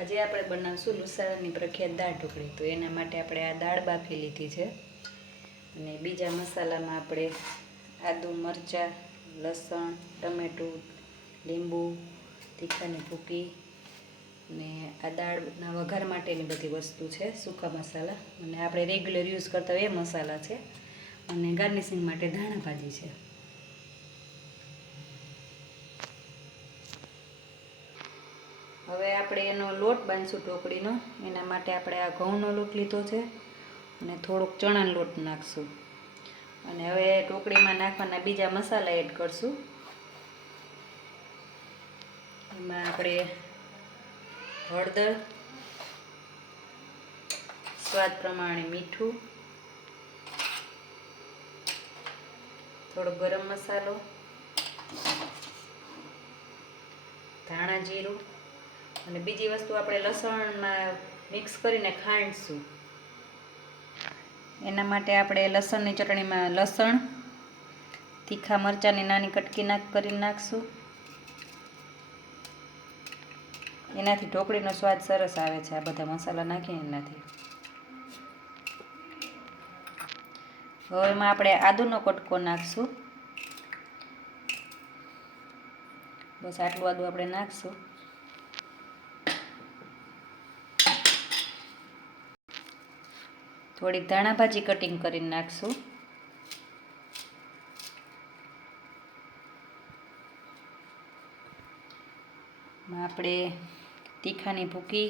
આજે આપણે બનાવશું લુસારાની પ્રખ્યાત દાળ ઢોકળી. તો એના માટે આપણે આ દાળ બાફી લીધી છે. અને બીજા મસાલામાં આપણે આદુ, મરચાં, લસણ, ટમેટું, લીંબુ, તીખાની ભૂકી ને આ દાળના વઘાર માટેની બધી વસ્તુ છે, સૂકા મસાલા. અને આપણે રેગ્યુલર યુઝ કરતા હોય એ મસાલા છે. અને ગાર્નિશિંગ માટે ધાણા ભાજી છે. હવે આપણે એનો લોટ બાંધશું ઢોકળીનો. એના માટે આપણે આ ઘઉંનો લોટ લીધો છે અને થોડોક ચણાનો લોટ નાખશું. અને હવે ઢોકળીમાં નાખવાના બીજા મસાલા એડ કરશું. એમાં આપણે હળદર, સ્વાદ પ્રમાણે મીઠું, થોડો ગરમ મસાલો, ધાણા જીરું અને બીજી વસ્તુ આપણે લસણમાં મિક્સ કરીને ખાંડશું. એના માટે આપણે લસણની ચટણીમાં લસણ, તીખા મરચાંની નાની કટકી નાખ કરીને નાખશું. એનાથી ઢોકળીનો સ્વાદ સરસ આવે છે. આ બધા મસાલા નાખીએ એનાથી. હવે એમાં આપણે આદુનો કટકો નાખશું. બસ આટલું આદું આપણે નાખશું. થોડીક ધાણા ભાજી કટિંગ કરીને નાખશું. આપણે તીખાની ભૂકી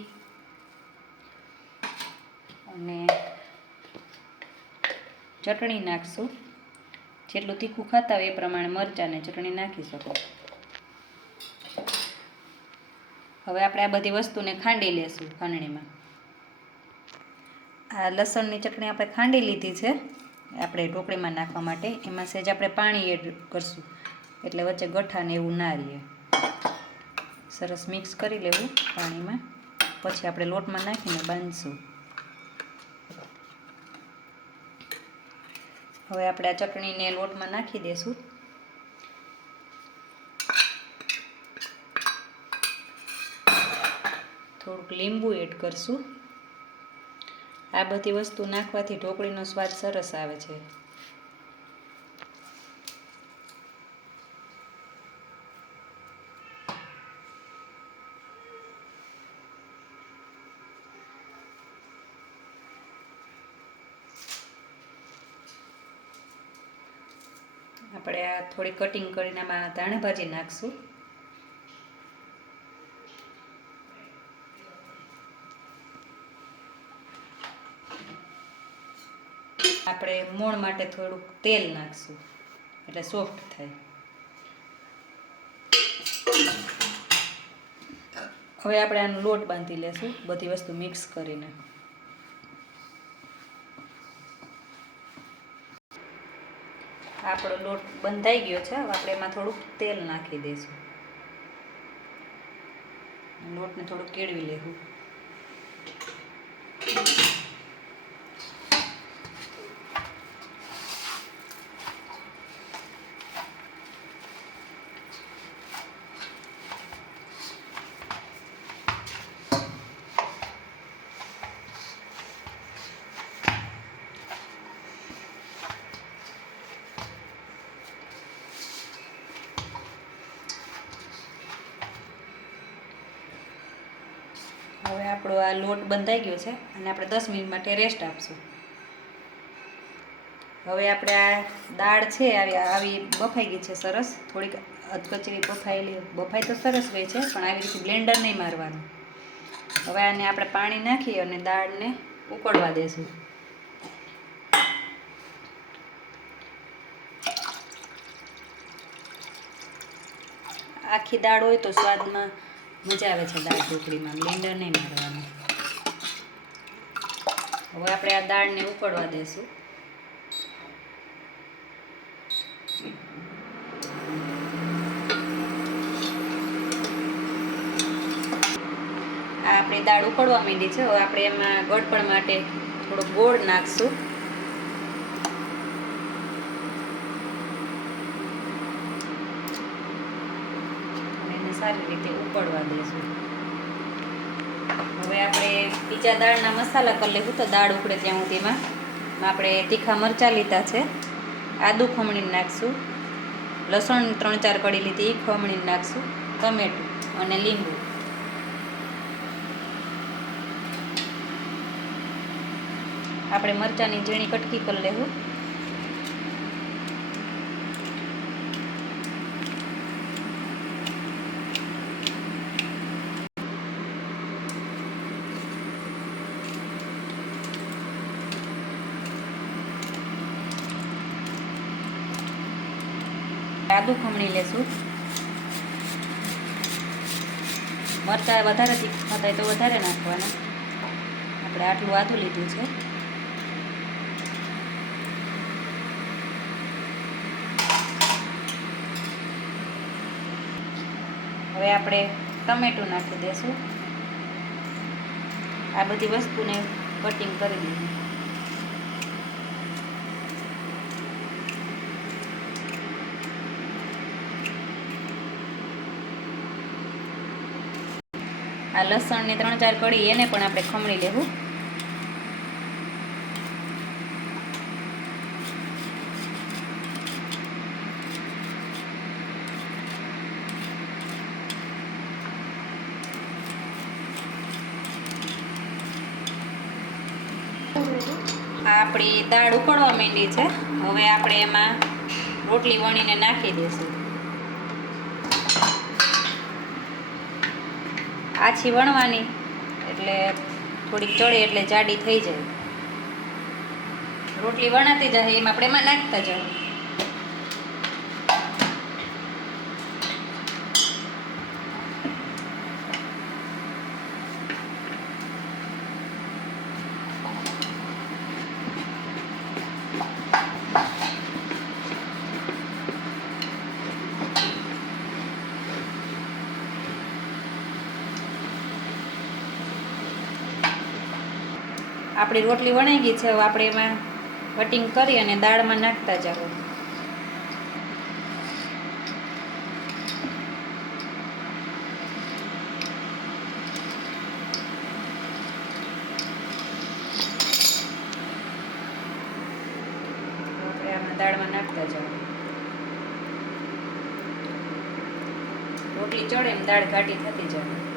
અને ચટણી નાખશું. જેટલું તીખું ખાતા હોય એ પ્રમાણે મરચાંને ચટણી નાખી શકો. હવે આપણે આ બધી વસ્તુને ખાંડી લેશું ખાંડણીમાં. આ લસણની ચટણી આપણે ખાંડી લીધી છે આપણે ઢોકળીમાં નાખવા માટે. એમાં સહેજ આપણે પાણી એડ કરશું, એટલે વચ્ચે ગઠાને એવું ના રહીએ સરસ મિક્સ કરી લેવું પાણીમાં, પછી આપણે લોટમાં નાખીને બાંધશું. હવે આપણે આ ચટણીને લોટમાં નાખી દઈશું થોડુંક લીંબુ એડ કરશું. આ બધી વસ્તુ નાખવાથી ઢોકળીનો સ્વાદ સરસ આવે છે. આપણે આ થોડી કટિંગ કરીને આમાં ધાણા ભાજી નાખશું. આપણે મોણ માટે થોડુંક તેલ નાખશું. એટલે સોફ્ટ થાય. હવે આપણે આનો લોટ બાંધી લેશું. બધી વસ્તુ મિક્સ કરીને. આપણો લોટ બંધાઈ ગયો છે. હવે આપણે એમાં થોડુંક તેલ નાખી દઈશું. લોટને થોડુંક કેળવી લેવું. હવે આપણો આ લોટ બંધાઈ ગયો છે અને આપણે દસ મિનિટ માટે રેસ્ટ આપશું. હવે આપણે આ દાળ છે આવી આવી બફાઈ ગઈ છે સરસ. થોડીક અધકચરી બફાયેલી, બફાઈ તો સરસ હોય છે, પણ આવી રીતે બ્લેન્ડર નહીં મારવાનું. હવે આને આપણે પાણી નાખી અને દાળને ઉકળવા દેશું. આખી દાળ હોય તો સ્વાદમાં મજા આવે છે દાળ ઢોકળીમાં બ્લેન્ડર નહીં મારવાનું. હવે આપણે આ દાળને ઉકળવા દેશું. આપણે દાળ ઉકળવા માંડી છે. હવે આપણે એમાં ગળપણ માટે થોડો ગોળ નાખશું અને એને સારી રીતે ઉકળવા આપણે બીજા દાળના મસાલા કરી લેવું તો દાળ ઉકળે ત્યાં સુધીમાં આપણે તીખા મરચાં લીધા છે. આદુ ખમણીને નાખશું. લસણ ત્રણ ચાર કડી લીધી એ ખમણીને નાખશું. ટમેટું અને લીંબુ. આપણે મરચાંની ઝીણી કટકી કરી લેવું આદુ ખમણી લેશું. મરચાં વધારે તીખા થાય તો વધારે નાખવાના. આપણે આટલું આદું લીધું છે. હવે આપણે ટમેટું નાખી દઈશું આ બધી વસ્તુને કટિંગ કરી દઈએ લસણની ત્રણ ચાર કળી એને પણ આપણે ખમણી લેવું. આપણી દાળ ઉકળવા માંડી છે. હવે આપણે એમાં રોટલી વણીને નાખી દઈશું. આછી વણવાની. એટલે થોડીક ચડે એટલે જાડી થઈ જાય. રોટલી વણાતી જાય એમ આપણે એમાં નાખતા જાય આપણી રોટલી વણાઈ ગઈ છે, હવે આપણે એમાં કટિંગ કરી અને દાળમાં નાખતા જાઓ. દાળમાં નાખતા જાઓ. રોટલી ચડે એમ દાળ ઘાટી થતી જાય.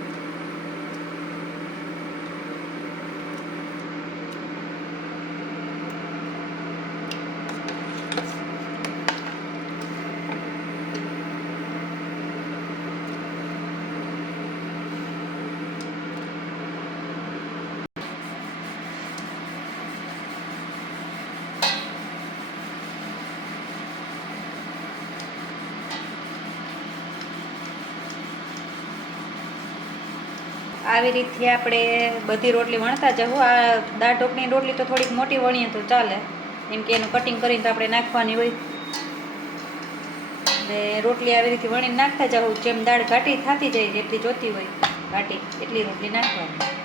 આવી રીતથી આપણે બધી રોટલી વણતા જવું આ દાળ ઢોકની રોટલી તો થોડીક મોટી વણીએ તો ચાલે. એમ કે એનું કટિંગ કરીને તો આપણે નાખવાની હોય. ને રોટલી આવી રીતે વણીને નાખતા જવું જેમ દાળ ઘાટી થતી જાય જેટલી જોતી હોય. ઘાટી. એટલી રોટલી નાખવાની.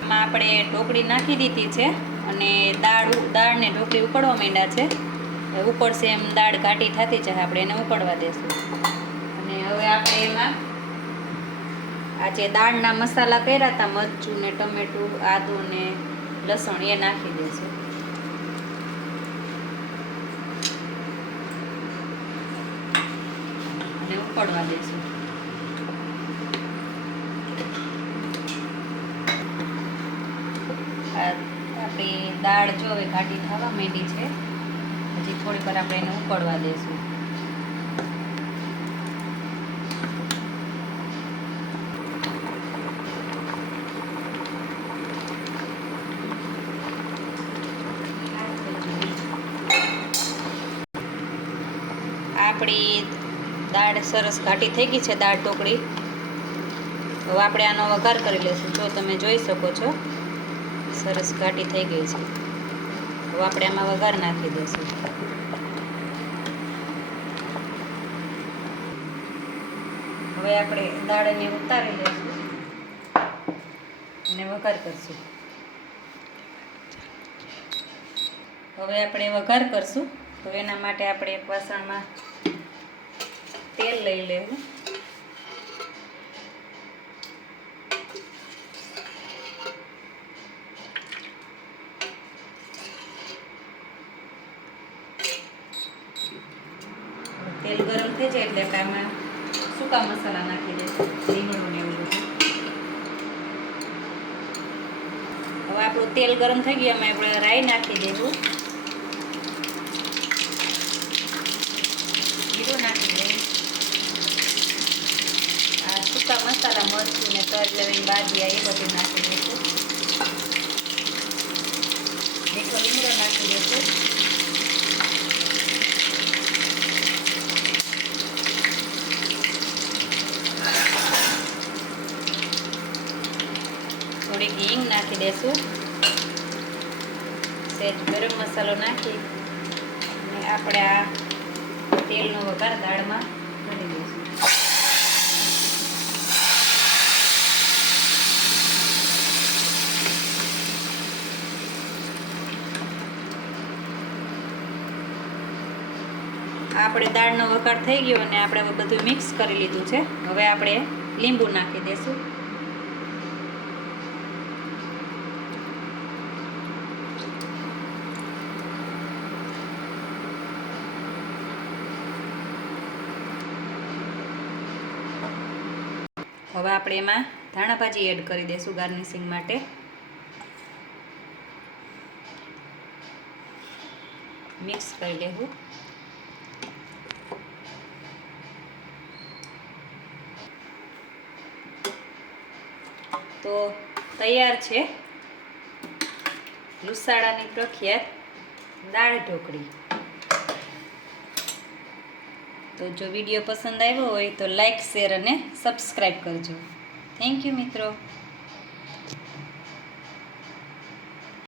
આમાં આપણે ઢોકળી નાખી દીધી છે અને દાળ દાળને ઢોકળી ઉકળવા માંડ્યા છે. ઉકળશે એમ દાળ ઘાટી થતી છે આપણે એને ઉકળવા દેશું. અને હવે આપણે એમાં આ જે દાળના મસાલા કર્યા હતા, મરચું ને ટમેટું, આદું ને લસણ, એ નાખી દઈશું અને ઉકળવા દઈશું આ આપણી દાળ જો હવે ઘાટી થવા માંડી છે, પછી થોડીક વાર આપણે એને ઉકળવા દઈશું આપણી દાળ સરસ ઘાટી થઈ ગઈ છે, દાળ ઢોકળી. હવે આપણે આનો વઘાર કરી લઈશું જો તમે જોઈ શકો છો. સરસ ઘાટી થઈ ગઈ છે. હવે આપણે આમાં વઘાર નાખી દઈશું. હવે આપણે દાળને ઉતારી લઈશું અને વઘાર કરશું. હવે આપણે વઘાર કરશું. તો એના માટે આપણે એક વાસણમાં તેલ લઈ લેવું. તેલ ગરમ થઈ જાય એટલે આમાં સૂકા મસાલા નાખી દઈશું રીંગણું ને એવું હવે આપણું તેલ ગરમ થઈ ગયું, એમાં આપણે રાઈ નાખી દેવું. જીરું નાખી દે આ સૂકા મસાલા, મરચું ને તજ લેવીને બાજિયા એ બધું નાખી દઈશું એક લીમડો નાખી દઈશું થોડીક હિંગ નાખી દેશું સેજ ગરમ મસાલો નાખી અને આપણે આ તેલનો વઘાર દાળમાં કરી દઈશું. આપણે દાળનો વઘાર થઈ ગયો અને આપણે બધું મિક્સ કરી લીધું છે. હવે આપણે લીંબુ નાખી દઈશું હવે આપણે એમાં ધાણા ભાજી એડ કરી દઈશું ગાર્નિશિંગ માટે. મિક્સ કરી લેવું તો તૈયાર છે. લુસાડાની પ્રખ્યાત દાળ ઢોકળી. તો જો વીડિયો પસંદ આવ્યો હોય તો લાઈક, શેર અને સબસ્ક્રાઈબ કરજો. થેન્ક યુ મિત્રો.